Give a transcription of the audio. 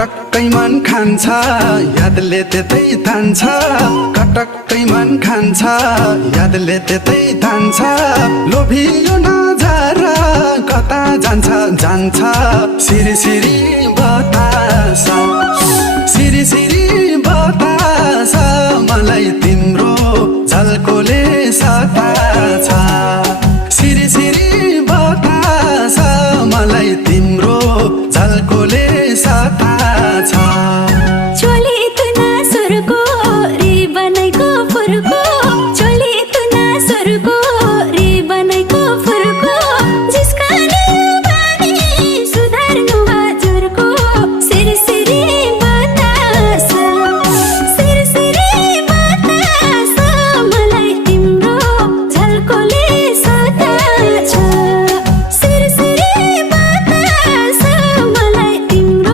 कटक्कै मन खान्छ यादले त्यतै तान्छ कटक्कै मन खान्छ यादले त्यतै तान्छ लोभियो नजार कता जान्छ जान्छ सिरी सिरी